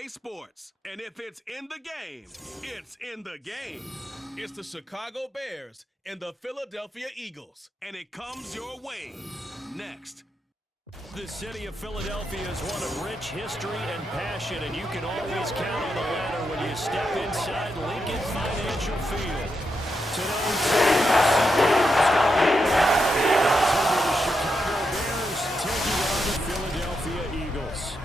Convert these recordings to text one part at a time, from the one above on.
EA Sports. And if it's in the game, it's in the game. It's the Chicago Bears and the Philadelphia Eagles. And it comes your way next. The city of Philadelphia is one of rich history and passion, and you can always count on the ladder when you step inside Lincoln Financial Field. Tonight's the Chicago Bears taking on the Philadelphia Eagles.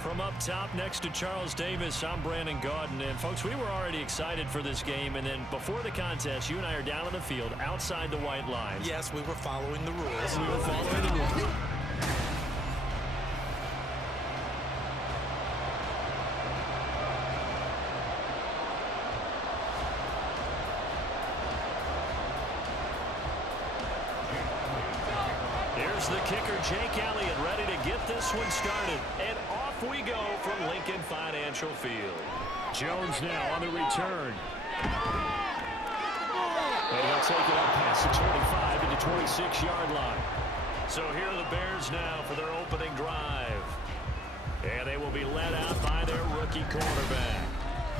From up top next to Charles Davis, I'm Brandon Gaudin. And folks, we were already excited for this game. And then before the contest, you and I are down on the field outside the white lines. Yes, we were following the rules. We were following the rules. Here's the kicker, Jake Elliott, ready to get this one started. And off we go from Lincoln Financial Field. Jones now on the return. And he'll take it up past the 25 to the 26-yard line. So here are the Bears now for their opening drive. And they will be led out by their rookie quarterback.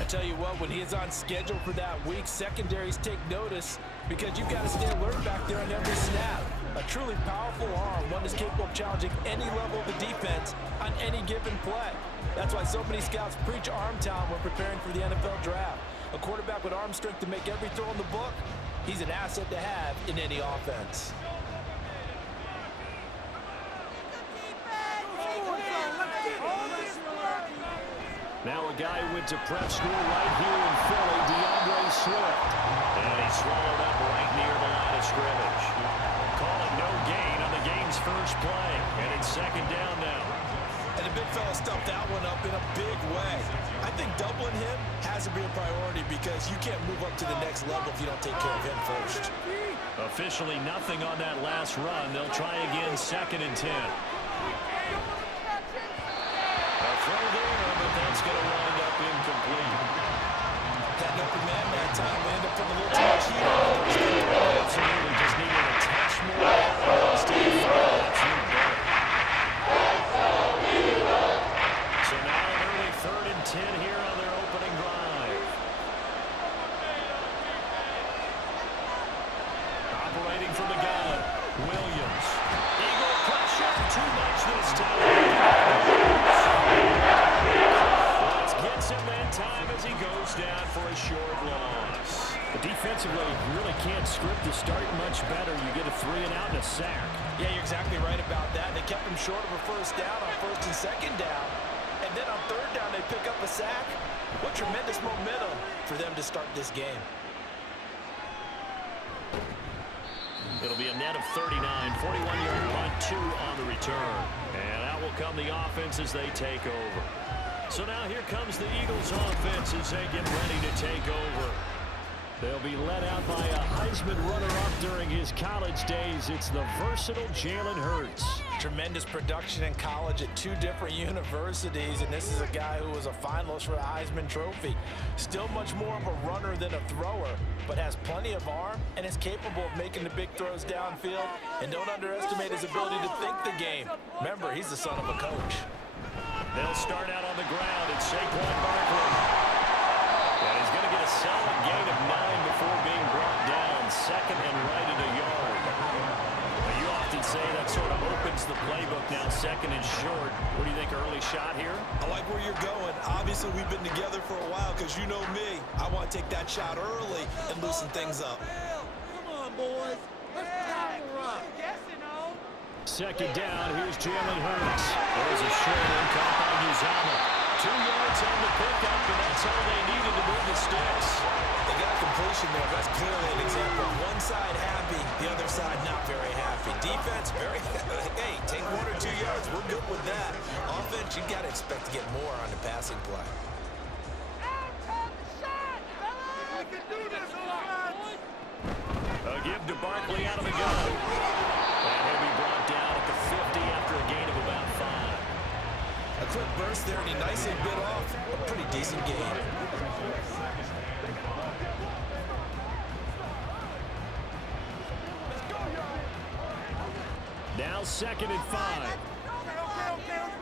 I tell you what, when he is on schedule for that week, secondaries take notice because you've got to stay alert back there on every snap. A truly powerful arm, one is capable of challenging any level of the defense on any given play. That's why so many scouts preach arm talent when preparing for the NFL draft. A quarterback with arm strength to make every throw in the book, he's an asset to have in any offense. Now a guy who went to prep school right here in Philly, DeAndre Swift. And he swallowed up right near the line of scrimmage. Calling no gain on the game's first play. And it's second down now. And the big fella stuffed that one up in a big way. I think doubling him has to be a priority because you can't move up to the next level if you don't take care of him first. Officially nothing on that last run. They'll try again, 2nd and 10. A throw there, but that's going to wind up incomplete. That open man that time may end up putting a little too much heat on it. Absolutely, just needed a touch more to stay far. So now an early 3rd and 10 here on their opening drive. Operating from the gun, Williams. Eagle pressure, too much this time. Gets him that time as he goes down for a short loss. But defensively, you really can't script the start much better. You get a 3 and out and a sack. Yeah, you're exactly right about that. They kept him short of a first down on 1st and 2nd down. And then on 3rd down, they pick up a sack. What tremendous momentum for them to start this game. It'll be a net of 39, 41-yard punt, 2 on the return. And out will come the offense as they take over. So now here comes the Eagles offense as they get ready to take over. They'll be led out by a Heisman runner-up during his college days. It's the versatile Jalen Hurts. Tremendous production in college at 2 different universities, and this is a guy who was a finalist for the Heisman Trophy. Still much more of a runner than a thrower, but has plenty of arm and is capable of making the big throws downfield. And don't underestimate his ability to think the game. Remember, he's the son of a coach. They'll start out on the ground. It's Saquon Barkley. And he's going to get a solid gain of 9 before being brought down. 2nd and right at a yard. Now, you often say that sort of opens the playbook now, 2nd and short. What do you think, early shot here? I like where you're going. Obviously, we've been together for a while because you know me. I want to take that shot early and loosen things up. Come on, boys. Let's power up. 2nd down, here's Jalen Hurts. There's a short one caught by Uzama. 2 yards on the pickup, and that's all they needed to move the sticks. They got a completion there. That's clearly an example. One side happy, the other side not very happy. Defense, very hey, take 1 or 2 yards. We're good with that. Offense, you got to expect to get more on the passing play. We can do this, offense. A give to Barkley out of the gun. And he'll be brought down at the 50 after a gain of about 5. A quick burst there, and he nicely bit off a pretty decent gain. Now 2nd and 5. Okay.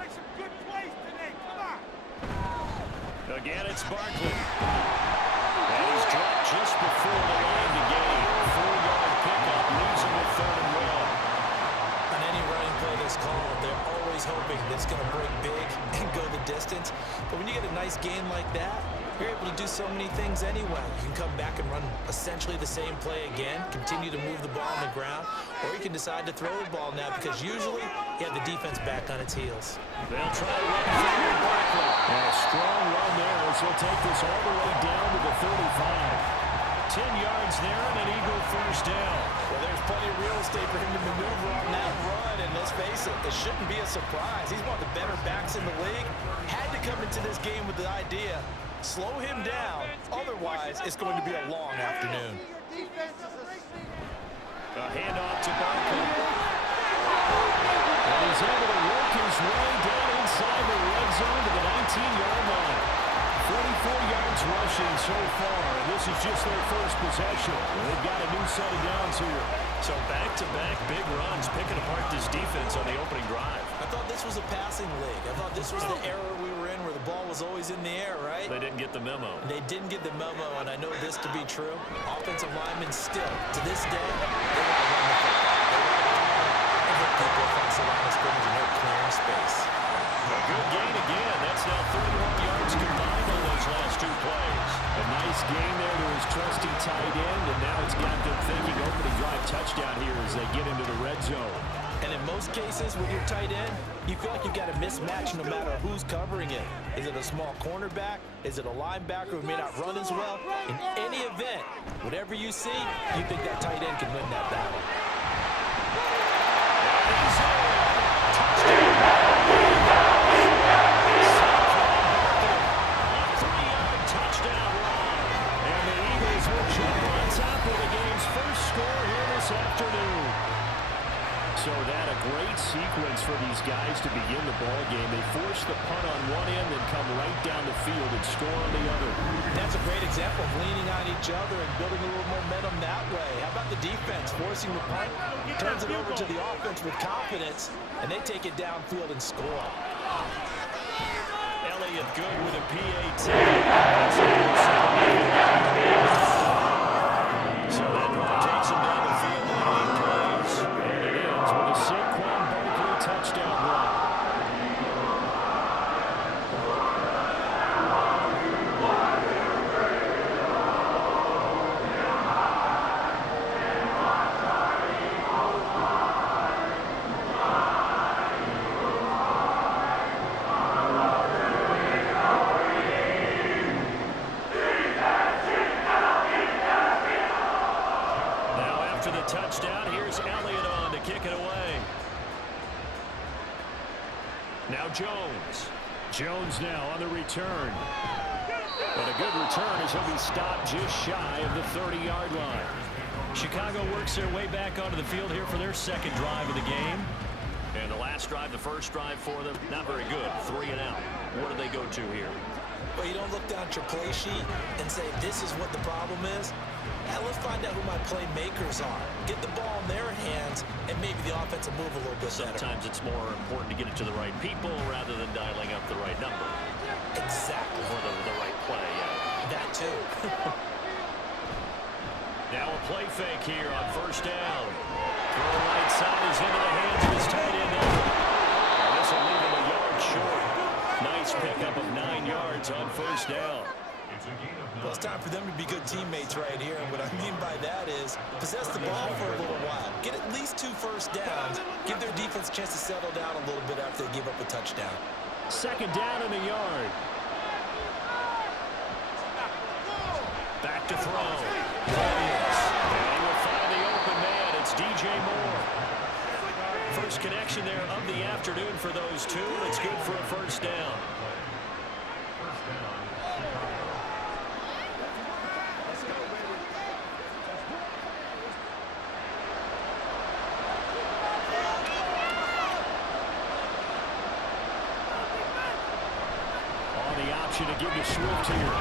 And it's Barkley. And he's dropped just before the line to gain. 4-yard pickup leaves him with 3rd and 1. On any running play that's called, they're always hoping that it's going to break big and go the distance. But when you get a nice gain like that, you're able to do so many things anyway. You can come back and run essentially the same play again, continue to move the ball on the ground, or you can decide to throw the ball now because usually you have the defense back on its heels. They'll try to run forward Barkley. And a strong run there as he'll take this all the way down to the 35. 10 yards there and an Eagle first down. Well, there's plenty of real estate for him to maneuver on that run, and let's face it, it shouldn't be a surprise. He's one of the better backs in the league. Had to come into this game with the idea, slow him down, otherwise it's going to be a long afternoon. A handoff to Barkley. And he's able to work his way down inside the red zone to the 19-yard line. 44 yards rushing so far, and this is just their first possession. They've got a new set of downs here. So back-to-back big runs, picking apart this defense on the opening drive. I thought this was a passing league. I thought this was the era we were in where the ball was always in the air, right? They didn't get the memo. They didn't get the memo, and I know this to be true. Offensive linemen still, to this day, they want to run the football. They want to and hit people across the line of scrimmage and they're clearing space. A good gain again. That's now 31 yards combined on those last 2 plays. A nice gain there to his trusty tight end, and now it's got them thinking opening drive touchdown here as they get into the red zone. And in most cases, with your tight end, you feel like you've got a mismatch no matter who's covering it. Is it a small cornerback? Is it a linebacker who may not run as well? In any event, whatever you see, you think that tight end can win that battle. Touchdown run. And the Eagles will jump on top of the game's first score here this afternoon. So that a great sequence for these guys to begin the ball game. They force the punt on one end and come right down the field and score on the other. That's a great example of leaning on each other and building a little momentum that way. How about the defense forcing the punt, turns it over to the offense with confidence, and they take it downfield and score. Elliott good with a PAT. So that takes him down the field in 8 plays. And it ends with a Saquon Barkley touchdown run. Touchdown. Here's Elliott on to kick it away. Now Jones. Jones now on the return. But a good return as he'll be stopped just shy of the 30-yard line. Chicago works their way back onto the field here for their second drive of the game. And the last drive, the first drive for them, not very good. 3 and out. What do they go to here? Well, you don't look down at your play sheet and say, this is what the problem is. Now, let's find out who my playmakers are. Get the ball in their hands, and maybe the offense will move a little bit better. Sometimes it's more important to get it to the right people rather than dialing up the right number. Exactly. Or the right play, yeah. That too. Now a play fake here on first down. Throw right side is into the hands of his tight end. This will leave him a yard short. Nice pickup of 9 yards on first down. Well, it's time for them to be good teammates right here. And what I mean by that is possess the ball for a little while. Get at least 2 first downs. Give their defense a chance to settle down a little bit after they give up a touchdown. Second down in a yard. Back to throw. Williams. And he will find the open man. It's DJ Moore. First connection there of the afternoon for those two. It's good for a first down. The option to give to Swift here.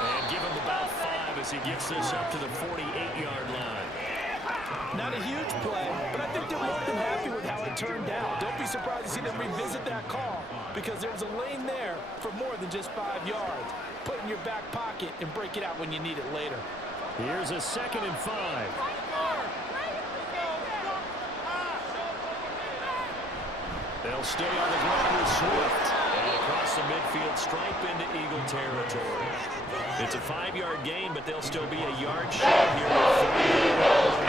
And give him about 5 as he gets this up to the 48-yard line. Not a huge play, but I think they're more than happy with how it turned out. Don't be surprised to see them revisit that call because there was a lane there for more than just 5 yards. Put it in your back pocket and break it out when you need it later. Here's a 2nd and 5. They'll stay on the ground with Swift. And across the midfield stripe into Eagle territory. It's a 5-yard gain, but they'll still be a yard short here with 3 yards.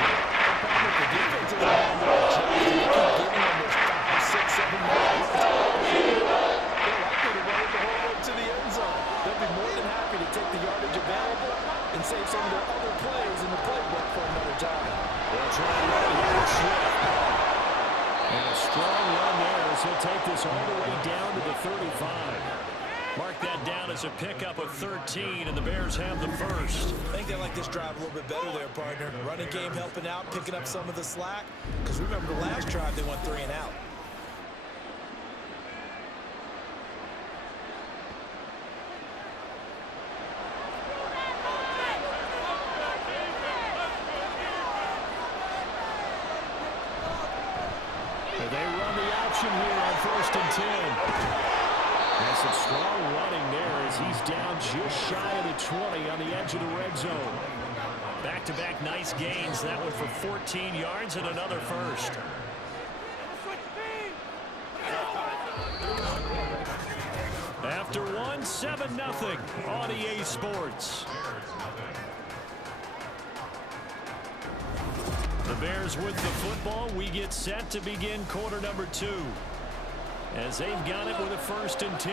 The defense is on the adjust. They keep giving them this 5, 6, 7 yards. They're likely to run it the whole way to the end zone. They'll be more than happy to take the yardage available and save some of their other plays in the playbook for another time. They'll try and run it here with Swift. And a strong run there as he'll take this all the way down to the 35. Mark that down as a pickup of 13, and the Bears have the first. I think they like this drive a little bit better there, partner. Running game helping out, picking up some of the slack. Because remember the last drive, they went 3 and out. And they run the option here on 1st and 10. And some strong running there as he's down just shy of the 20 on the edge of the red zone. Back-to-back nice gains. That one for 14 yards and another first. After one, 7-0 on EA Sports. The Bears with the football. We get set to begin quarter number 2. As they've got it with a 1st and 10.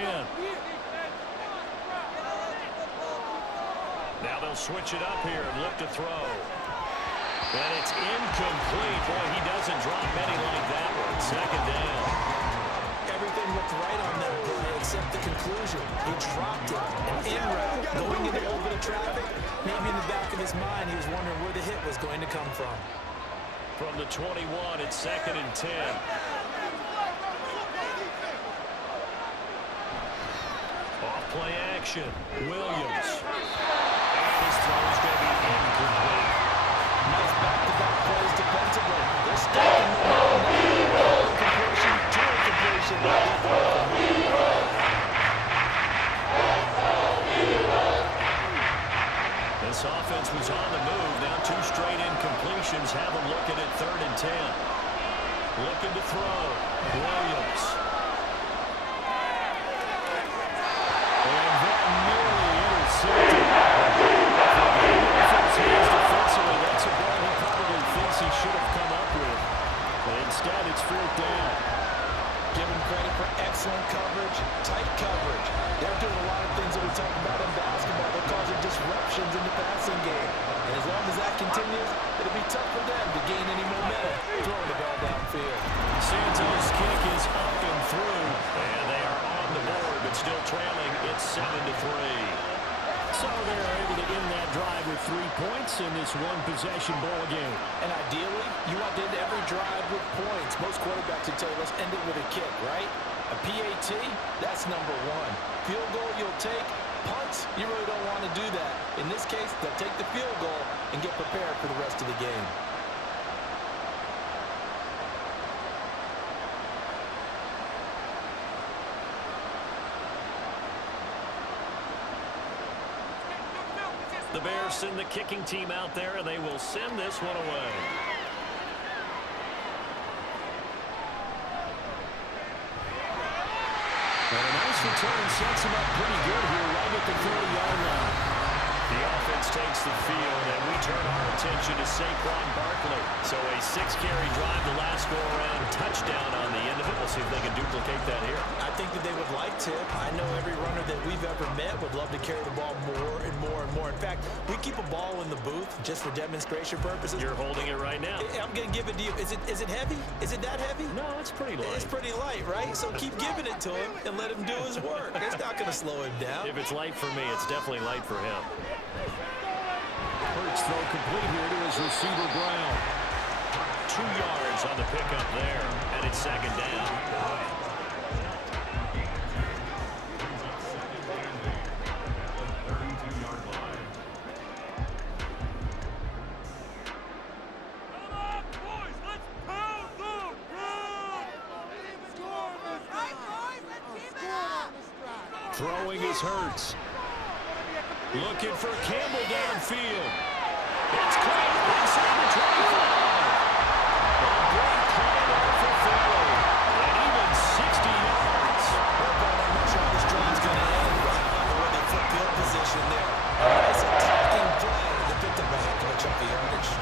Now they'll switch it up here and look to throw. And it's incomplete. Boy, he doesn't drop many like that one. 2nd down. Everything looked right on that play except the conclusion. He dropped it. An in route going into a little bit of traffic. Maybe in the back of his mind he was wondering where the hit was going to come from. From the 21, it's 2nd and 10. Off-play action. Williams. And his throw is going to be incomplete. Nice back-to-back plays defensively. They're stacking the ball. Completion to completion. This offense was on the move. Now 2 straight incompletions have them looking at 3rd and 10. Looking to throw. Williams. And that nearly intercepted. Hands defensively. That's a ball he probably thinks he should have come up with. But instead, it's 4th down. Give him credit for excellent coverage, tight coverage. They're doing a lot of things that we talk about in basketball. They're causing disruptions in the passing game. And as long as that continues, it'll be tough for them to gain any momentum throwing the ball downfield. Santos' kick is up and through. And they are on the board, but still trailing. It's 7-3. So they're able to end that drive with 3 points in this one-possession ball game. And ideally, you want to end every drive with points. Most quarterbacks would tell you, let's end it with a kick, right? A PAT, that's number 1. Field goal, you'll take. Punts, you really don't want to do that. In this case, they'll take the field goal and get prepared for the rest of the game. The Bears send the kicking team out there, and they will send this one away. And a nice return sets him up pretty good here right at the 30-yard line. The offense takes the field, and we turn our attention to Saquon Barkley. So a 6-carry drive the last go-around, touchdown on the end of it. We'll see if they can duplicate that here. I think that they would like to. I know every runner that we've ever met would love to carry the ball more and more and more. In fact, we keep a ball in the booth just for demonstration purposes. You're holding it right now. I'm going to give it to you. Is it heavy? Is it that heavy? No, it's pretty light. It's pretty light, right? So keep giving it to him and let him do his work. It's not going to slow him down. If it's light for me, it's definitely light for him. Hurts throw complete here to his receiver, Brown. 2 yards on the pickup there, and it's 2nd down. Throwing is Hurts. Looking for Campbell downfield. It's caught inside the 25. A great play there for Philly. And even 60 yards. I'm not sure how this drive's going to end. The way they flip field position there. A nice attacking play that picked up a heck of a chunk of yardage.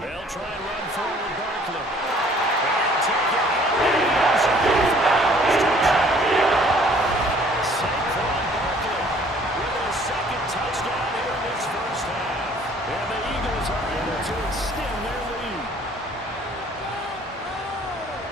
They'll try and run forward Barkley. They'll take it. Saquon Barkley with a second touchdown here in this first half. And the Eagles are able to extend their lead.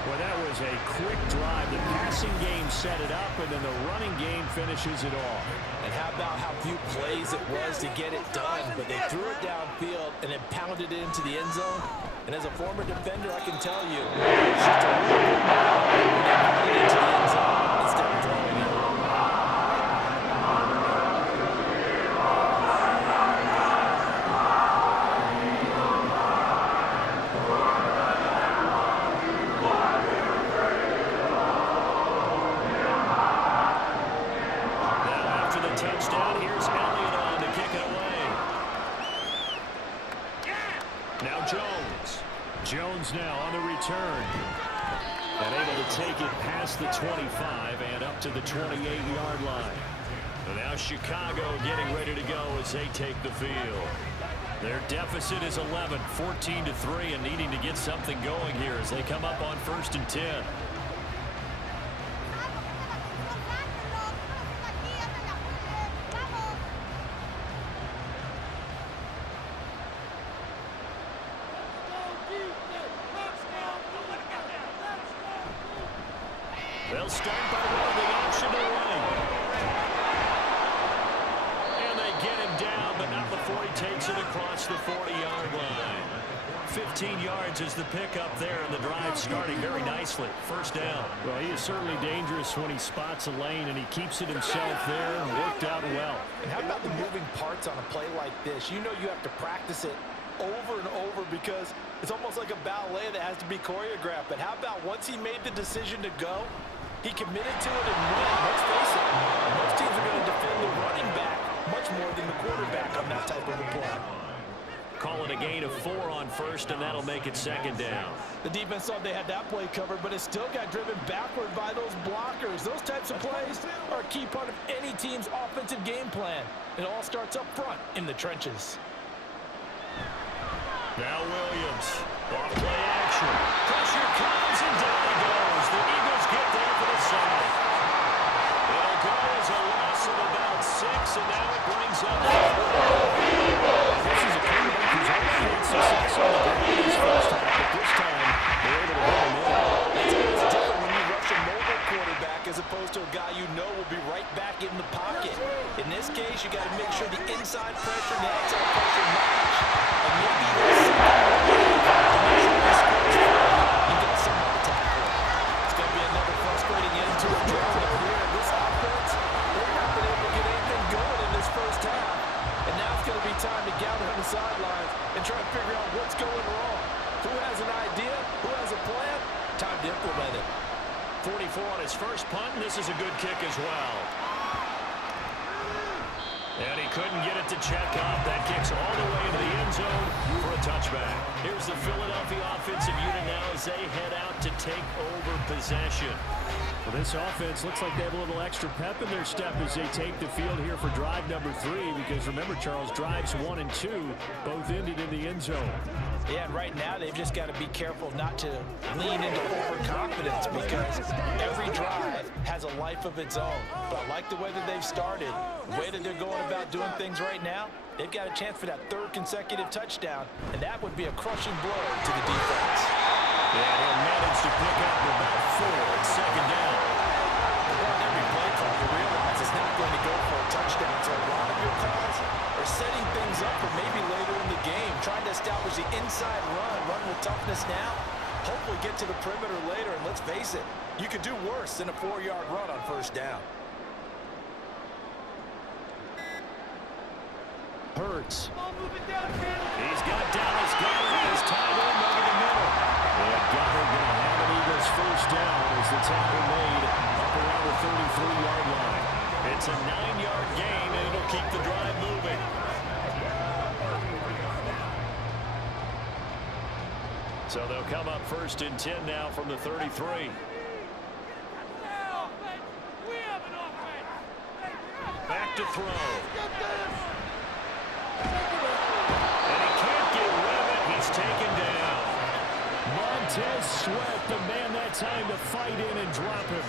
Well, that was a quick drive. The passing game set it up, and then the running game finishes it off. And how about how few plays it was to get it done, but they threw it downfield and then pounded it into the end zone. And as a former defender, I can tell you, it's just a really good ball when they pound it into the end zone instead of throwing it. Touchdown. Here's Elliott on to kick it away. Now Jones. Jones now on the return. And able to take it past the 25 and up to the 28-yard line. And now Chicago getting ready to go as they take the field. Their deficit is 11, 14-3, and needing to get something going here as they come up on 1st and 10. They'll start by running the option away. And they get him down, but not before he takes it across the 40-yard line. 15 yards is the pickup there, and the drive starting very nicely. First down. Well, he is certainly dangerous when he spots a lane, and he keeps it himself there and worked out well. And how about the moving parts on a play like this? You know you have to practice it over and over because it's almost like a ballet that has to be choreographed. But how about once he made the decision to go, he committed to it and went. Let's face it, most teams are going to defend the running back much more than the quarterback on that type of a play. Call it a gain of 4 on first, and that'll make it second down. The defense thought they had that play covered, but it still got driven backward by those blockers. Those types of plays are a key part of any team's offensive game plan. It all starts up front in the trenches. Now Williams, off play action. Pressure comes, and down he goes. The Eagles get there for the sack. It'll go as a loss of about 6, and now it brings up. This is a quarterback who's already had success on the ground in his first half, but this time they're able to hold him in. It's always different when you rush a mobile quarterback as opposed to a guy you know will be right back in the pocket. In this case, you got to make sure the inside pressure and the outside pressure match. And maybe there's something you got someone to tackle. It's going to be another frustrating end to a drive here. This offense, they've not been able to get anything going in this first half. And now it's going to be time to gather on the sidelines and try to figure out what's going wrong. Who has an idea? Who has a plan? Time to implement it. 44 on his first punt, and this is a good kick as well. And he couldn't get it to check up. That kicks all the way into the end zone for a touchback. Here's the Philadelphia offensive unit now as they head out to take over possession. Well, this offense looks like they have a little extra pep in their step as they take the field here for drive number 3, because remember, Charles, drives 1 and 2 both ended in the end zone. Yeah, and right now they've just got to be careful not to lean into overconfidence because every drive has a life of its own. But I like the way that they've started, the way that they're going about doing things right now. They've got a chance for that 3rd consecutive touchdown, and that would be a crushing blow to the defense. Yeah, he'll manage to pick up about 4 at second down. On every play call, you realize it's not going to go for a touchdown. So a lot of your calls are setting things up for maybe later in the game, trying to establish the inside run with toughness now. Hopefully get to the perimeter later, and let's face it, you could do worse than a 4-yard run on first down. Hurts. He's got Dallas Goedert. He's tied in over the middle. And Goedert going to have an Eagles first down as the tackle made up around the 33-yard line. It's a 9-yard gain, and it'll keep the drive moving. So they'll come up first and 10 now from the 33. Back to throw. And he can't get rid of it. He's taken down. Montez Sweat, the man that time to fight in and drop him.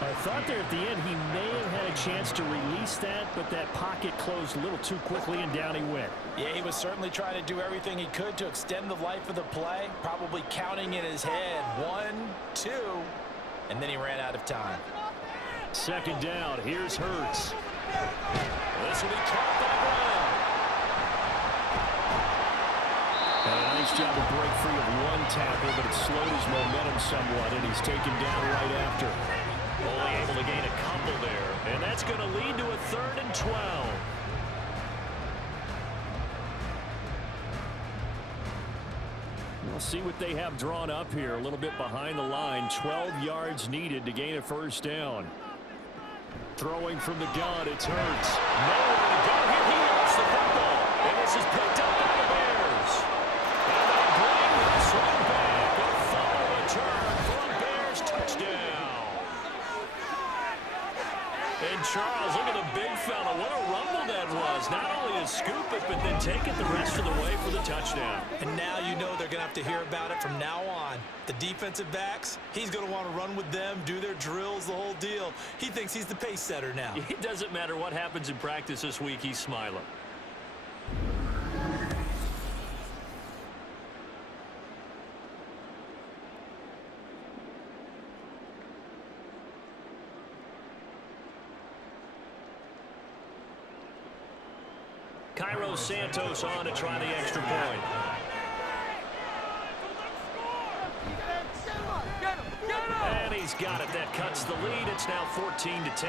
I thought there at the end he may have had a chance to release that, but that pocket closed a little too quickly and down he went. Yeah, he was certainly trying to do everything he could to extend the life of the play, probably counting in his head 1, 2, and then he ran out of time. Second down, here's Hurts. This will be caught by Brown. And a nice job to break free of one tackle, but it slowed his momentum somewhat, and he's taken down right after. Only able to gain a couple there. And that's going to lead to a 3rd and 12. We'll see what they have drawn up here. A little bit behind the line. 12 yards needed to gain a first down. Throwing from the gun, it's Hurts. Nowhere to go here. He lost the football. And this is picked up by the Bears. And they bring this one back. A fumble return for a Bears touchdown. And Charles, look at the big fella. What a rumble that was. Not only to scoop it, but then take it the rest of the way for the touchdown. And now you know they're going to have to hear about it from now on. The defensive backs, he's going to want to run with them, do their drills, the whole deal. He thinks he's the pace setter now. It doesn't matter what happens in practice this week. He's smiling. Cairo Santos on to try the extra point. And he's got it. That cuts the lead. It's now 14-10.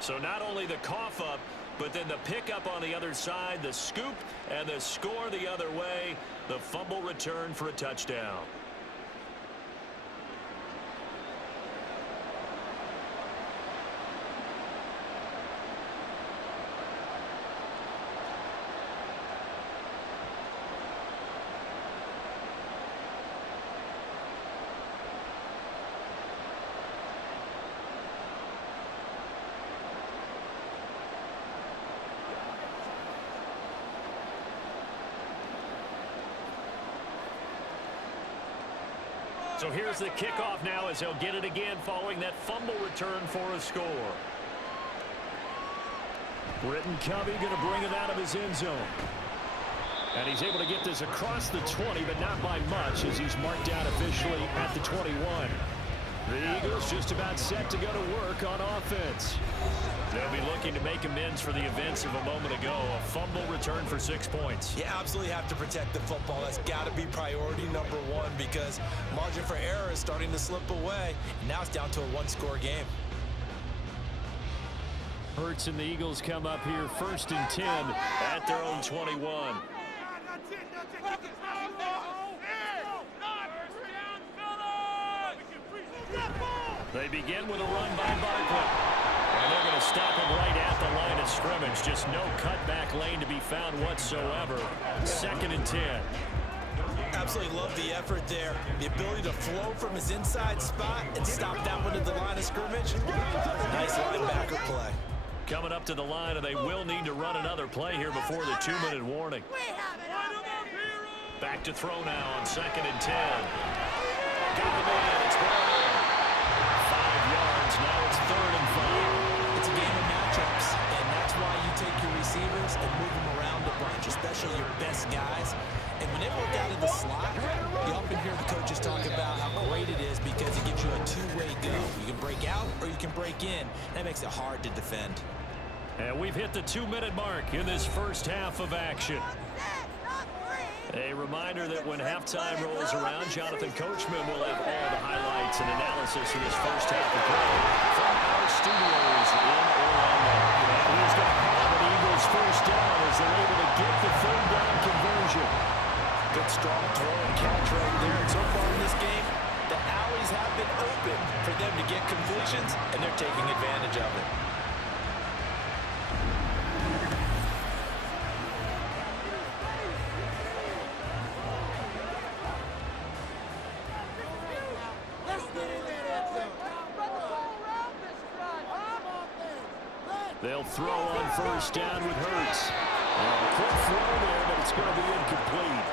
So not only the cough up, but then the pickup on the other side, the scoop, and the score the other way. The fumble return for a touchdown. So here's the kickoff now as he'll get it again following that fumble return for a score. Britton Covey going to bring it out of his end zone. And he's able to get this across the 20, but not by much as he's marked down officially at the 21. The Eagles just about set to go to work on offense. They'll be looking to make amends for the events of a moment ago. A fumble return for 6 points. You absolutely have to protect the football. That's got to be priority number one because margin for error is starting to slip away. Now it's down to a one-score game. Hurts and the Eagles come up here 1st and 10 at their own 21. They begin with a run by Barkley. And they're going to stop him right at the line of scrimmage. Just no cutback lane to be found whatsoever. 2nd and 10. Absolutely love the effort there. The ability to flow from his inside spot and stop that one at the line of scrimmage. Nice linebacker play. Coming up to the line, and they will need to run another play here before the 2-minute warning. Back to throw now on 2nd and 10. Got the man. It's Brown. 5 yards. Now it's 3rd and 5. It's a game of matchups, and that's why you take your receivers and move them around a bunch, especially your best guys. And when they work out in the slot, you often hear the coaches talk about how great it is because it gives you a two-way go. You can break out or you can break in. That makes it hard to defend. And we've hit the 2-minute mark in this first half of action. A reminder that when halftime rolls around, Jonathan Coachman will have all the highlights and analysis in this first half of play from our studios in Orlando. And he's going to have an Eagles first down as they're able to get the third down conversion. Good strong throw and catch right there. And so far in this game, the alleys have been open for them to get completions, and they're taking advantage of it. They'll throw on first down with Hurts. A quick throw there, but it's going to be incomplete.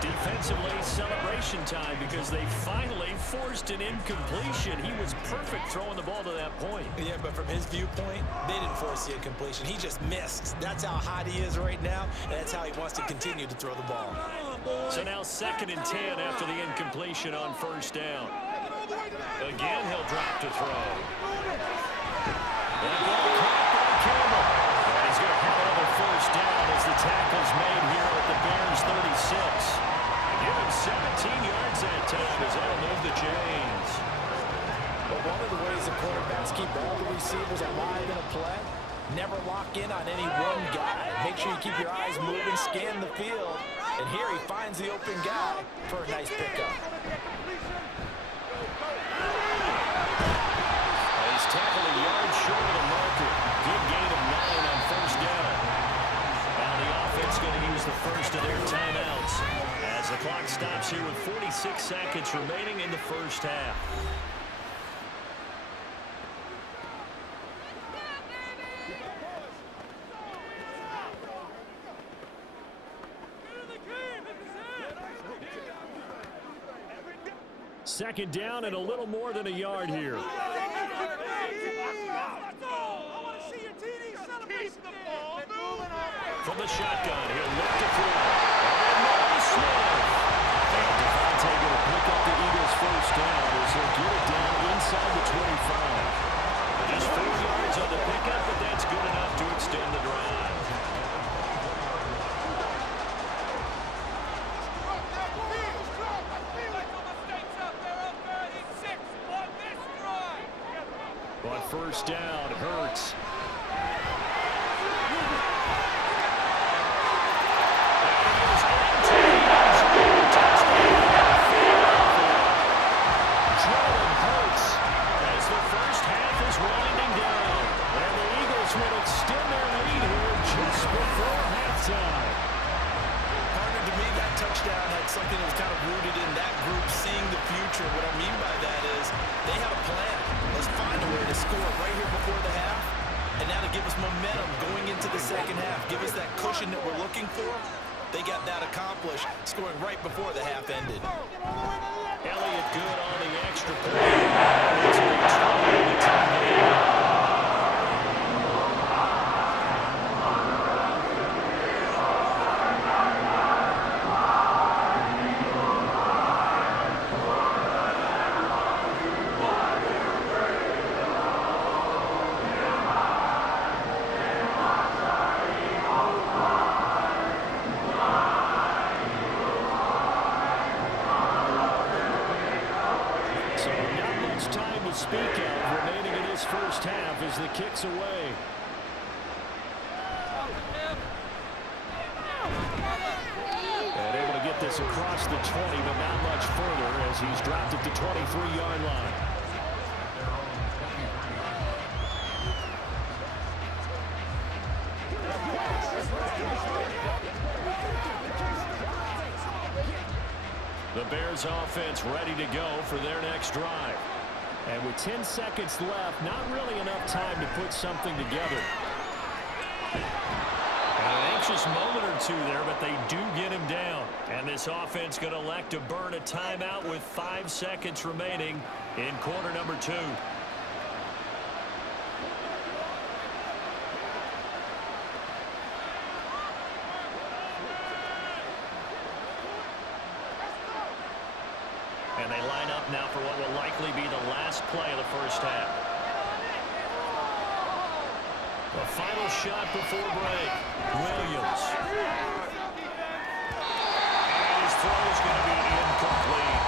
Defensively, celebration time because they finally forced an incompletion. He was perfect throwing the ball to that point. Yeah, but from his viewpoint, they didn't force the incompletion. He just missed. That's how hot he is right now, and that's how he wants to continue to throw the ball. So now 2nd and 10 after the incompletion on first down. Again, he'll drop to throw. And ball caught by Campbell. And he's going to have another first down as the tackle's made here at the Bears 36. Give him 17 yards that time as that'll move the chains. But one of the ways the quarterbacks keep all the receivers alive in a play, never lock in on any one guy. Make sure you keep your eyes moving, scan the field. And here he finds the open guy for a nice pickup. He's tackled a yard short of the marker. Good gain of 9 on first down. Now the offense going to use the first of their timeouts as the clock stops here with 46 seconds remaining in the first half. Second down and a little more than a yard here. From the shotgun, he'll look to throw. And Noah Smith. And Devontae going to pick up the Eagles' first down as he'll get it down inside the 25. Just 4 yards on the pickup, but that's good enough to extend the drive. On first down, Hurts. As the first half is winding down, and the Eagles will extend their lead here just before halftime. Partner, to me, that touchdown had something that was kind of rooted in that group seeing the future. What I mean by that is they had a plan. Let's find a way to score right here before the half, and now to give us momentum going into the second half, give us that cushion that we're looking for. They got that accomplished, scoring right before the half ended. Elliott good on the extra point. It's a return in the time. Speak of remaining in his first half as the kick's away. And able to get this across the 20, but not much further as he's dropped at the 23-yard line. The Bears offense ready to go for their next drive. And with 10 seconds left, not really enough time to put something together. An anxious moment or two there, but they do get him down. And this offense going to elect to burn a timeout with 5 seconds remaining in quarter number 2. And they line up now for what will likely be the last play of the first half. The final shot before break. Williams. And his throw is going to be incomplete.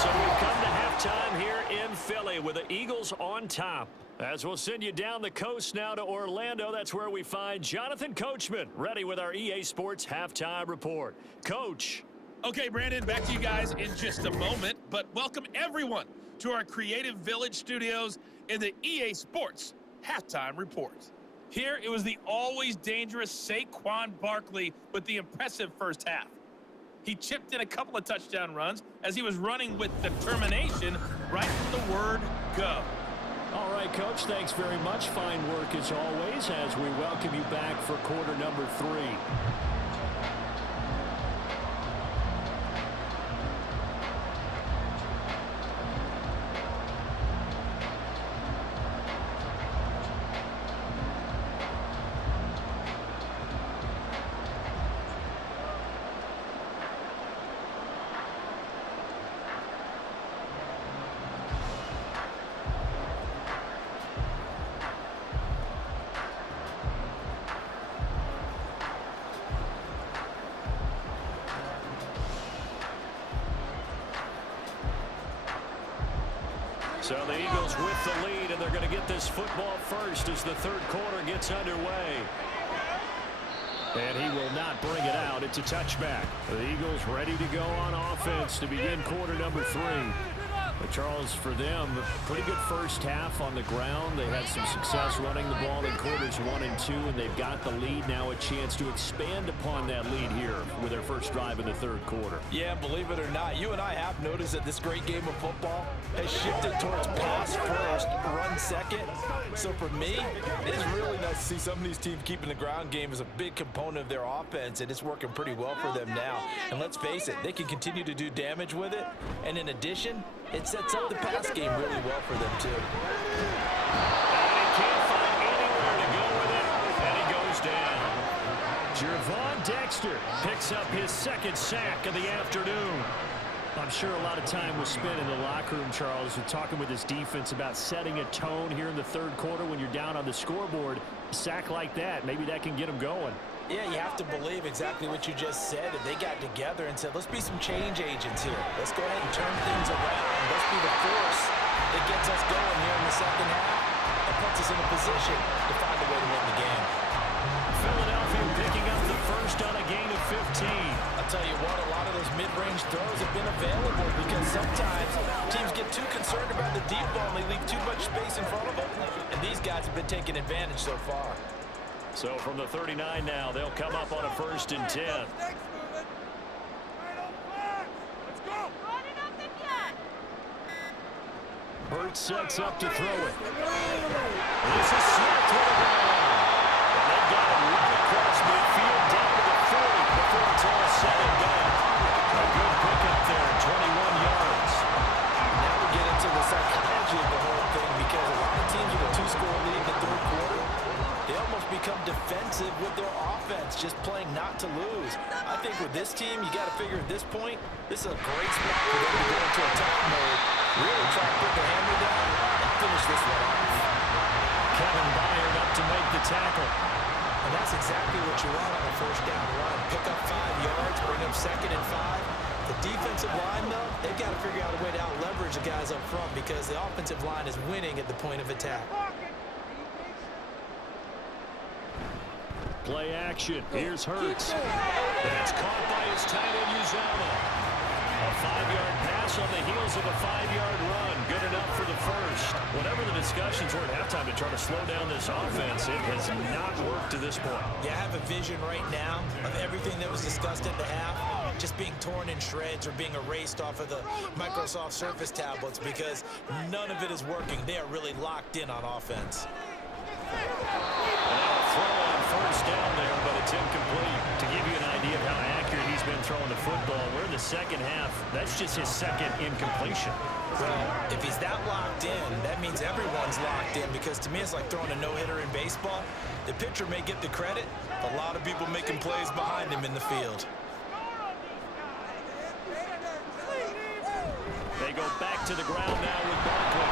So we've come to halftime here in Philly with the Eagles on top. As we'll send you down the coast now to Orlando, that's where we find Jonathan Coachman, ready with our EA Sports Halftime Report. Coach. Okay, Brandon, back to you guys in just a moment, but welcome everyone to our Creative Village studios in the EA Sports Halftime Report. Here, it was the always dangerous Saquon Barkley with the impressive first half. He chipped in a couple of touchdown runs as he was running with determination right from the word go. All right, Coach, thanks very much. Fine work as always as we welcome you back for quarter number 3. So the Eagles with the lead, and they're going to get this football first as the third quarter gets underway. And he will not bring it out. It's a touchback. The Eagles ready to go on offense to begin quarter number 3. But Charles, for them, pretty good first half on the ground. They had some success running the ball in quarters 1 and 2, and they've got the lead now, a chance to expand upon that lead here with their first drive in the third quarter. Yeah, believe it or not, you and I have noticed that this great game of football has shifted towards pass first, run second. So for me, it's really nice to see some of these teams keeping the ground game as a big component of their offense, and it's working pretty well for them now. And let's face it, they can continue to do damage with it. And in addition, it sets up the pass game really well for them, too. And he can't find anywhere to go with it, and he goes down. Gervon Dexter picks up his second sack of the afternoon. I'm sure a lot of time was spent in the locker room, Charles, and talking with his defense about setting a tone here in the third quarter when you're down on the scoreboard. A sack like that, maybe that can get them going. Yeah, you have to believe exactly what you just said. If they got together and said, let's be some change agents here. Let's go ahead and turn things around. Let's be the force that gets us going here in the second half and puts us in a position to find a way to win the game. Philadelphia picking up the first on a gain of 15. I'll tell you what, a lot of those mid-range throws have been available because sometimes teams get too concerned about the deep ball and they leave too much space in front of them. And these guys have been taking advantage so far. So from the 39 now, they'll come up on a 1st and 10. Burt sets up to throw it. This is Smith with the ball. And they've got him right across midfield down to the 40 before it's all said and done. A good pickup there, 21 yards. Now we get into the psychology of the whole thing because a lot of teams with a 2-score lead in the third quarter, they almost become defensive with their offense, just playing not to lose. I think with this team, you got to figure at this point, this is a great spot for them to go into attack mode, really try to put the hammer down and finish this one off. Kevin Byard up to make the tackle. And that's exactly what you want on a first down run. Pick up 5 yards, bring up 2nd and 5. The defensive line, though, they've got to figure out a way to out-leverage the guys up front because the offensive line is winning at the point of attack. Play action. Here's Hurts. That's caught by his tight end, Uzama. A 5-yard pass on the heels of a 5-yard run. Good enough for the first. Whatever the discussions were at halftime to try to slow down this offense, it has not worked to this point. Yeah, I have a vision right now of everything that was discussed at the half just being torn in shreds or being erased off of the Microsoft Surface tablets because none of it is working. They are really locked in on offense. Throw on first down there, but it's incomplete. To give you an idea of how accurate he's been throwing the football, we're in the second half. That's just his second incompletion. Well, if he's that locked in, that means everyone's locked in because to me it's like throwing a no-hitter in baseball. The pitcher may get the credit, but a lot of people making plays behind him in the field. They go back to the ground now with Barkley.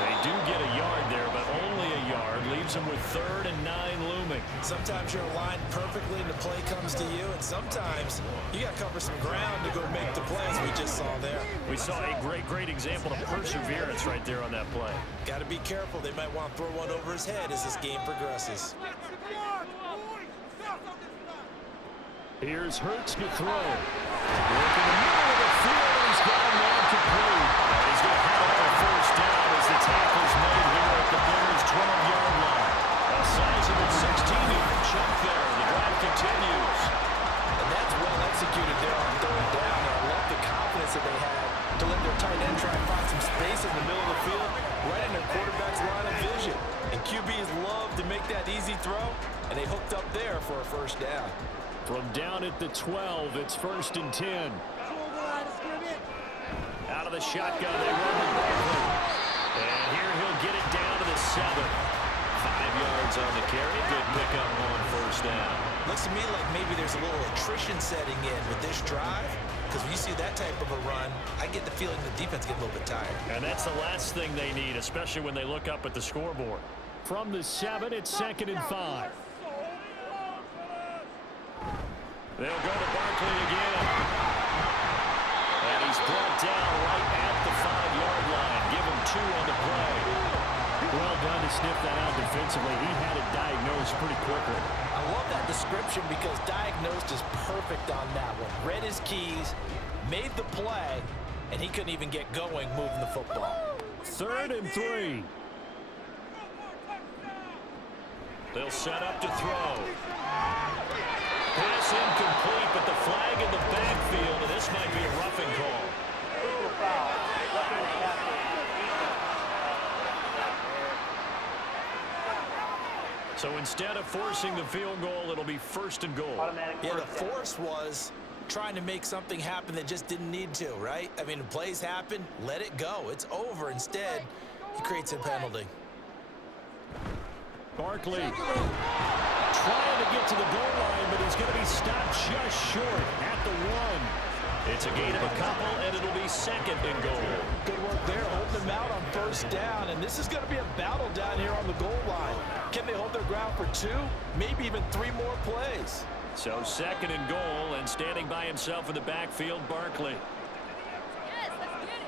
They do get a yard there, but only a yard. Leaves leaves them with 3rd and 9 looming. Sometimes you're aligned perfectly and the play comes to you, and sometimes you got to cover some ground to go make the plays we just saw there. We saw a great example of perseverance right there on that play. Got to be careful. They might want to throw one over his head as this game progresses. Here's Hurts to throw. Work in the middle of the field, and he's got a man complete. He's going to have a first down as the tackle's made here at the Bears' 12-yard line. A sizable 16-yard chunk there. The drive continues. And that's well executed there on 3rd down. And I love the confidence that they had to let their tight end try and find some space in the middle of the field, right in their quarterback's line of vision. And QBs love to make that easy throw, and they hooked up there for a first down. From down at the 12, it's 1st and 10. Out of the shotgun, they run the Barkley. And here he'll get it down to the 7. 5 yards on the carry. Good pickup on first down. Looks to me like maybe there's a little attrition setting in with this drive, because when you see that type of a run, I get the feeling the defense gets a little bit tired. And that's the last thing they need, especially when they look up at the scoreboard. From the 7, it's 2nd and 5. They'll go to Barkley again. And he's brought down right at the 5-yard line. Give him 2 on the play. Well done to sniff that out defensively. He had it diagnosed pretty quickly. I love that description because diagnosed is perfect on that one. Read his keys, made the play, and he couldn't even get going moving the football. 3rd and 3. They'll set up to throw. Pass incomplete, but the flag in the backfield, and this might be a roughing call. So instead of forcing the field goal, it'll be 1st and goal. Yeah, the force was trying to make something happen that just didn't need to, right? I mean, the plays happen, let it go. It's over. Instead, he creates a penalty. Barkley trying to get to the goal line, but he's going to be stopped just short at the 1. It's a gain of a couple, and it'll be 2nd and goal. Good work there, holding them out on first down, and this is going to be a battle down here on the goal line. Can they hold their ground for 2, maybe even 3 more plays? So 2nd and goal, and standing by himself in the backfield, Barkley. Yes, let's get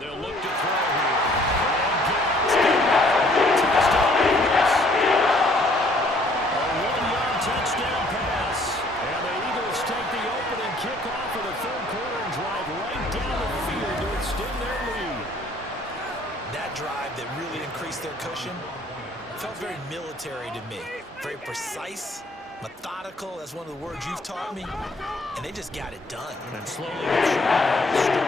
it. They'll look to throw here. Touchdown pass. And the Eagles take the opening kickoff of the 3rd quarter and drive right down the field to extend their lead. That drive that really increased their cushion felt very military to me. Very precise, methodical. That's one of the words you've taught me. And they just got it done. And slowly it's looking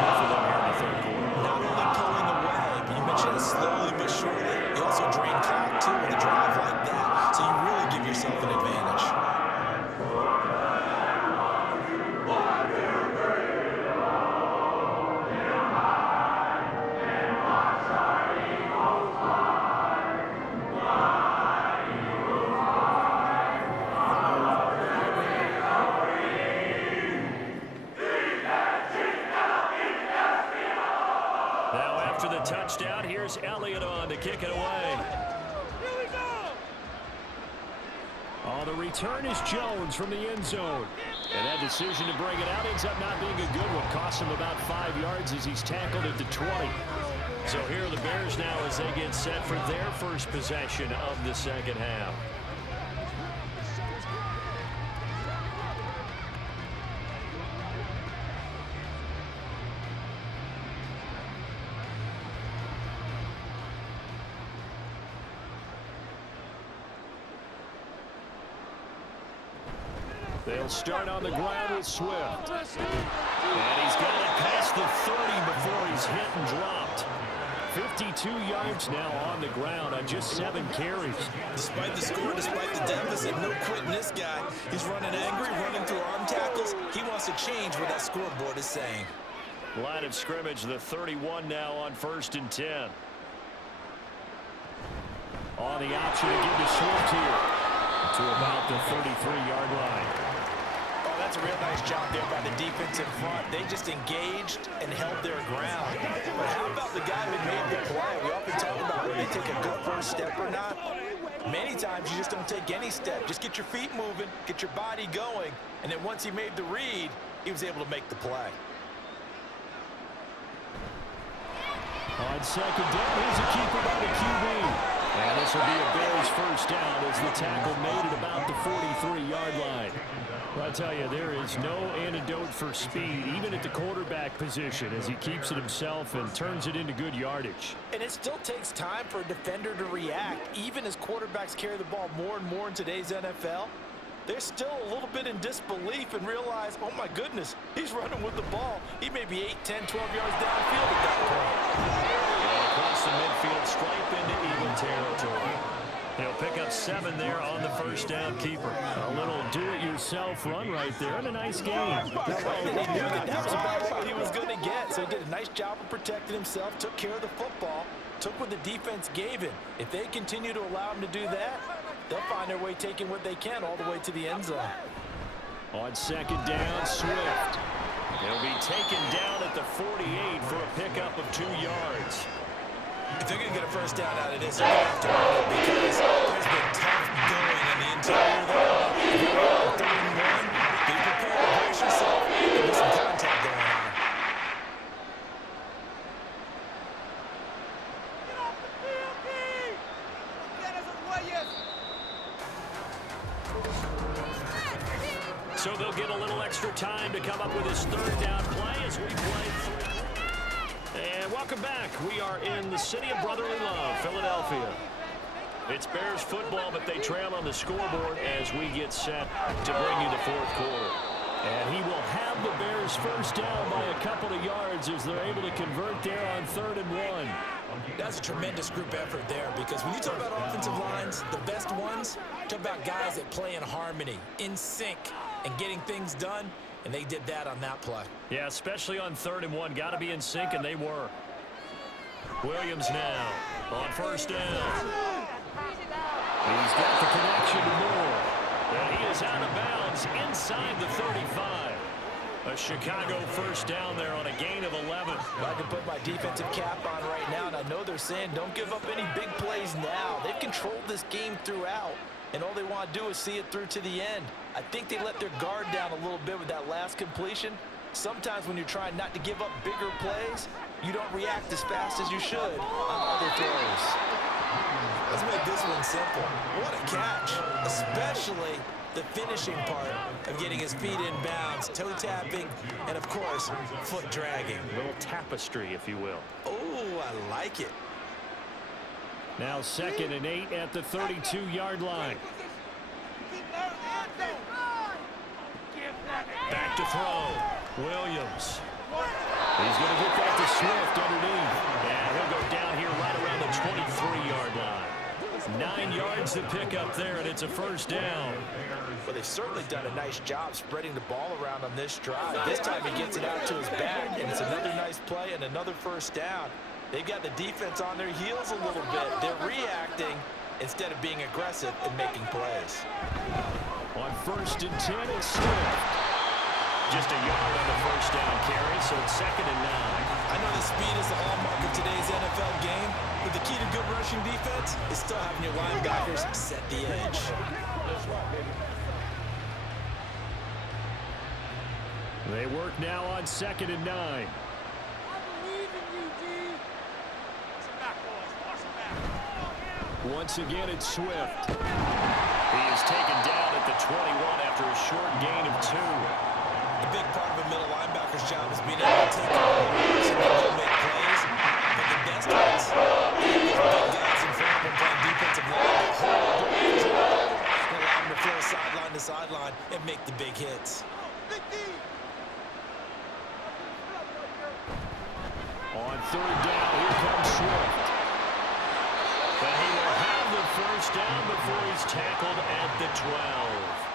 good for them here in the 3rd quarter. Not only pulling away, but you mentioned it slowly but surely. They also drain clock too with a drive like that. So you really give yourself an advantage. Now after the touchdown, here's Elliott on to kick it away. Oh, the return is Jones from the end zone. And that decision to bring it out ends up not being a good one. Costs him about 5 yards as he's tackled at the 20. So here are the Bears now as they get set for their first possession of the 2nd half. They'll start on the ground with Swift. And he's got it past the 30 before he's hit and dropped. 52 yards now on the ground on just 7 carries. Despite the score, despite the deficit, no quitting this guy. He's running angry, running through arm tackles. He wants to change what that scoreboard is saying. Line of scrimmage, the 31 now on 1st and 10. On the option to give to Swift here to about the 33-yard line. Oh, That's a real nice job there by the defense in front. They just engaged and held their ground. But how about the guy who made the play? We often talk about whether they take a good first step or not. Many times you just don't take any step. Just get your feet moving, get your body going, and then once he made the read, he was able to make the play. On second down, here's a keeper by the QB. And this will be a Bears first down as the tackle made it about the 43-yard line. Well, I tell you, there is no antidote for speed, even at the quarterback position, as he keeps it himself and turns it into good yardage. And it still takes time for a defender to react. Even as quarterbacks carry the ball more and more in today's NFL, they're still a little bit in disbelief and realize, oh my goodness, he's running with the ball. He may be 8, 10, 12 yards downfield at that point. Across the midfield, stripe into Eagle territory. They'll pick up 7 there on the first down keeper. A little do-it-yourself run right there, and a nice game. And he knew that was about all he was going to get, so he did a nice job of protecting himself, took care of the football, took what the defense gave him. If they continue to allow him to do that, they'll find their way taking what they can all the way to the end zone. On second down, Swift. He'll be taken down at the 48 for a pickup of 2 yards. If they're going to get a first down out of this, they're going to have to run it because there's been tough going in the interior there. If you're on 3 and 1, be prepared to brace yourself. There'll be some contact going on. Get off the field, D! Get us away, So they'll get a little extra time to come up with his third down play as we play through. And welcome back. We are in the city of brotherly love, Philadelphia. It's Bears football, but they trail on the scoreboard as we get set to bring you the fourth quarter. And he will have the Bears first down by a couple of yards as they're able to convert there on 3rd and 1. That's a tremendous group effort there because when you talk about offensive lines, the best ones, talk about guys that play in harmony, in sync, and getting things done. And they did that on that play. Yeah, especially on 3rd and 1. Got to be in sync, and they were. Williams now on first down. He's got the connection to Moore. And he is out of bounds inside the 35. A Chicago first down there on a gain of 11. I can put my defensive cap on right now, and I know they're saying don't give up any big plays now. They've controlled this game throughout, and all they want to do is see it through to the end. I think they let their guard down a little bit with that last completion. Sometimes when you're trying not to give up bigger plays, you don't react as fast as you should on other throws. Let's make this one simple. What a catch, especially the finishing part of getting his feet in bounds, toe tapping, and of course, foot dragging. A little tapestry, if you will. Oh, I like it. Now 2nd and 8 at the 32-yard line. Back to throw. Williams. He's going to get that to Swift underneath. And he'll go down here right around the 23-yard line. 9 yards to pick up there, and it's a first down. Well, they've certainly done a nice job spreading the ball around on this drive. This time he gets it out to his back, and it's another nice play and another first down. They've got the defense on their heels a little bit. They're reacting instead of being aggressive and making plays. On 1st and 10, it's Swift. Just a yard on the first down carry, so it's 2nd and 9. I know the speed is the hallmark of today's NFL game, but the key to good rushing defense is still having your linebackers set the edge. They work now on 2nd and 9. I believe in you, D. Watch it back, boys. Watch it back. Once again, it's Swift. He is taken down at the 21 after a short gain of 2. A big part of a middle linebacker's job is being able to take on the blocks and go make plays. But the best ones, they have those big guys in front of them playing defensive line. They hold the blockers up and allow them to flow sideline to sideline and make the big hits. On 3rd down, here comes Swift. But he will have the first down before he's tackled at the 12.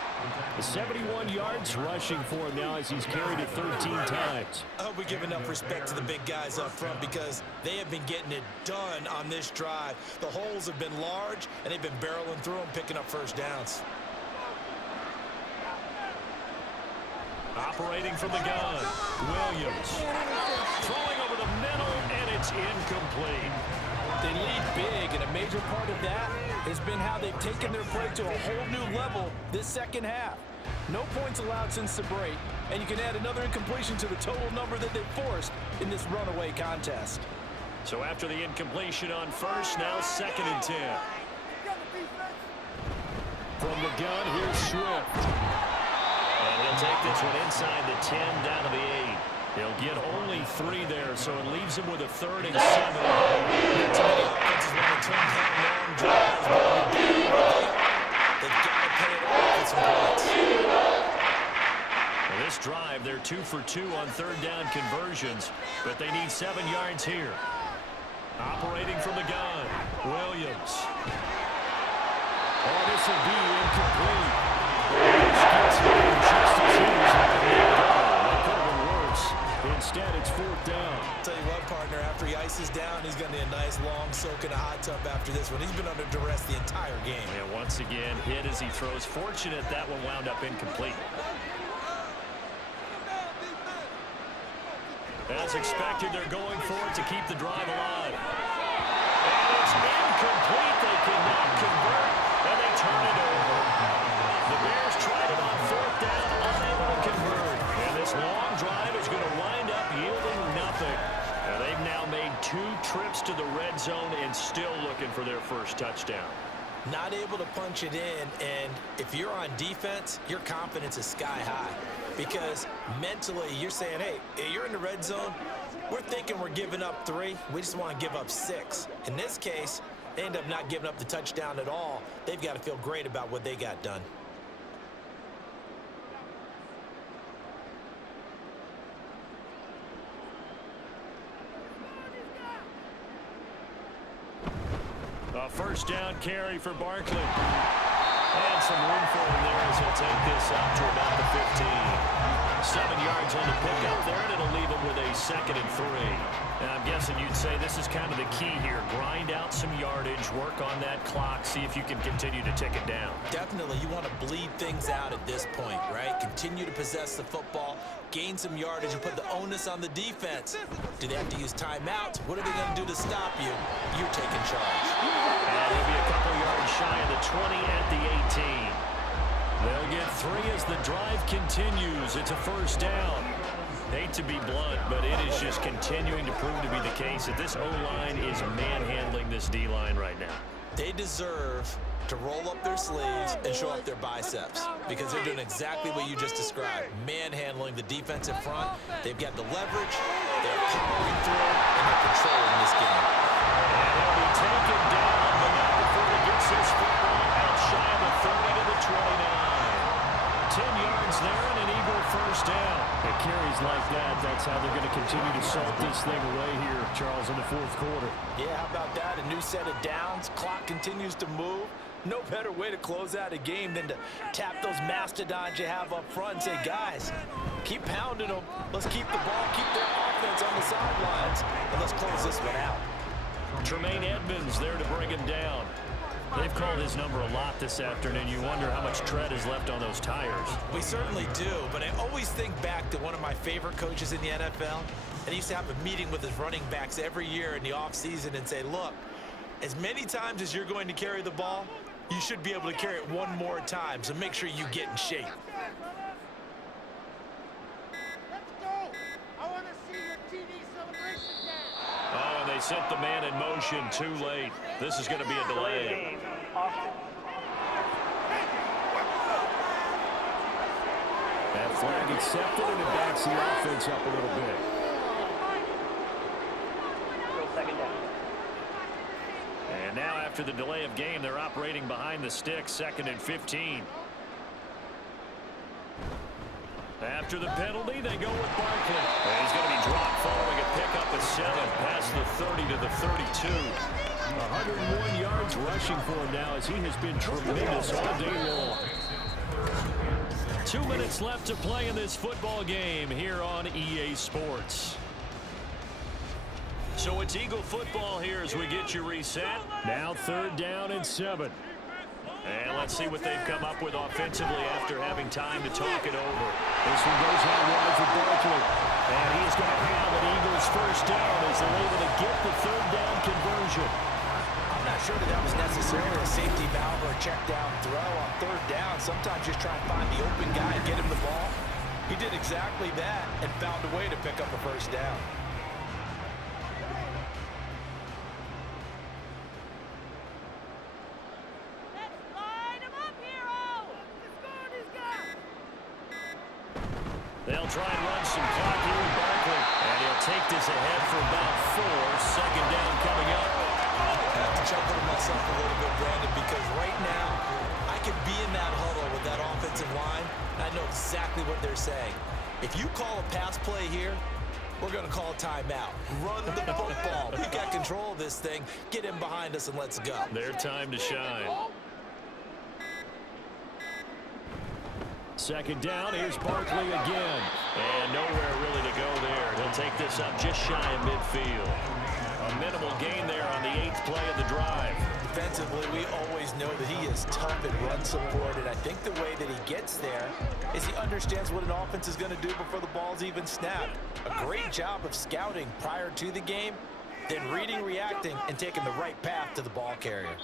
71 yards rushing for him now as he's carried it 13 times. I hope we give enough respect to the big guys up front because they have been getting it done on this drive. The holes have been large, and they've been barreling through them, picking up first downs. Operating from the gun, Williams. Throwing over the middle, and it's incomplete. They lead big, and a major part of that has been how they've taken their play to a whole new level this second half. No points allowed since the break, and you can add another incompletion to the total number that they forced in this runaway contest. So after the incompletion on first, now 2nd and 10. From the gun, here's Swift. And he'll take this one inside the 10, down to the 8. He'll get only 3 there, so it leaves him with a 3rd and 7. Not too many offenses want to turn down long drives, but when they do, they've got to pay it off with some points. Well, this drive, they're 2 for 2 on 3rd down conversions, but they need 7 yards here. Operating from the gun, Williams. Oh, this will be incomplete. This gets him just as he was letting it go. That could have been worse. Instead, it's 4th down. Tell you what, partner, after he ices down, he's going to need a nice long soak in a hot tub after this one. He's been under duress the entire game. And once again, hit as he throws. Fortunate that one wound up incomplete. As expected, they're going for it to keep the drive alive. And it's incomplete. They cannot convert, and they turn it over. The Bears tried it on 4th down, unable to convert. And this long drive is going to wind up yielding nothing. And they've now made 2 trips to the red zone and still looking for their first touchdown. Not able to punch it in, and if you're on defense, your confidence is sky high. Because mentally, you're saying, hey, you're in the red zone. We're thinking we're giving up 3. We just want to give up 6. In this case, they end up not giving up the touchdown at all. They've got to feel great about what they got done. A first down carry for Barkley. And some room for him there as he'll take this out to about the 15. 7 yards on the pickup there, and it'll leave him with a 2nd and 3. And I'm guessing you'd say this is kind of the key here. Grind out some yardage, work on that clock, see if you can continue to tick it down. Definitely, you want to bleed things out at this point, right? Continue to possess the football, gain some yardage, and put the onus on the defense. Do they have to use timeouts? What are they going to do to stop you? You're taking charge. And they'll be a couple yards shy of the 20 at the 18. They'll get 3 as the drive continues. It's a first down. Hate to be blunt, but it is just continuing to prove to be the case that this O-line is manhandling this D-line right now. They deserve to roll up their sleeves and show up their biceps because they're doing exactly what you just described, manhandling the defense in front. They've got the leverage, they're powering through, and they're controlling this game. And he'll be taken down, but not before he gets his football out shy of the 30 to the 29. 10 yards there and an Eagle first down. At carries like that, that's how they're going to continue to salt this thing away here, Charles, in the 4th quarter. Yeah, how about that? A new set of downs. Clock continues to move. No better way to close out a game than to tap those mastodons you have up front and say, guys, keep pounding them. Let's keep the ball, keep their offense on the sidelines, and let's close this one out. Tremaine Edmonds there to bring him down. They've called his number a lot this afternoon. You wonder how much tread is left on those tires. We certainly do, but I always think back to one of my favorite coaches in the NFL, and he used to have a meeting with his running backs every year in the offseason and say, look, as many times as you're going to carry the ball, you should be able to carry it one more time, so make sure you get in shape. Let's go. I want to see your TV celebration dance. Oh, and they sent the man in motion too late. This is going to be a delay. That flag accepted, and it backs the offense up a little bit. And now after the delay of game, they're operating behind the sticks, 2nd and 15. After the penalty, they go with Barkley. And he's going to be dropped following a pickup of 7 past the 30 to the 32. 101 yards rushing for him now as he has been tremendous all day long. 2 minutes left to play in this football game here on EA Sports. So it's Eagle football here as we get you reset. Now 3rd down and 7. And let's see what they've come up with offensively after having time to talk it over. This one goes out wide for Barkley. And he's going to have an Eagles first down as they're able to get the third down conversion. I'm not sure that was necessarily a safety valve or a check down throw on third down. Sometimes just try and find the open guy and get him the ball. He did exactly that and found a way to pick up a first down. Let's line him up, hero! Let's go, these guys! They'll try and run some clock here with Barkley. And he'll take this ahead for about 4. Second down coming up. I have to chuckle to myself a little bit, Brandon, because right now I could be in that huddle with that offensive line, and I know exactly what they're saying. If you call a pass play here, we're going to call a timeout. Run the football. We got control of this thing. Get him behind us and let's go. Their time to shine. Second down, here's Barkley again. And nowhere really to go there. He'll take this up just shy of midfield. A minimal gain there on the 8th play of the drive. Defensively, we always know that he is tough in run support, and I think the way that he gets there is he understands what an offense is going to do before the ball's even snapped. A great job of scouting prior to the game, then reading, reacting, and taking the right path to the ball carrier.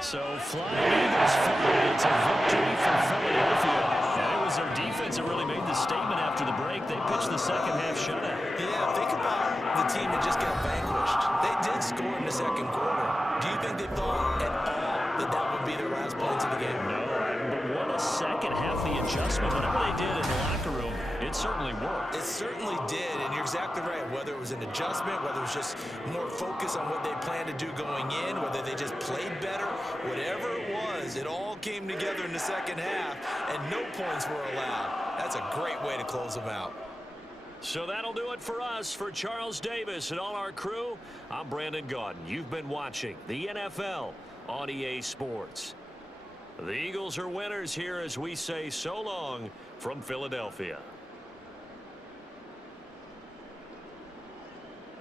So flying Eagles fly. It's a victory for Philadelphia. And it was their defense that really made the statement after the break. They pitched the second half shutout. Yeah, think about the team that just got vanquished. They did score in the second quarter. Do you think they thought at all that that would be their last points of the game? No, but what a second half. The adjustment, whatever they did in the locker room, it certainly worked. It certainly did, and you're exactly right. Whether it was an adjustment, whether it was just more focus on what they planned to do going in, whether they just played better, whatever it was, it all came together in the second half, and no points were allowed. That's a great way to close them out. So that'll do it for us. For Charles Davis and all our crew, I'm Brandon Gaudin. You've been watching the NFL on EA Sports. The Eagles are winners here as we say so long from Philadelphia.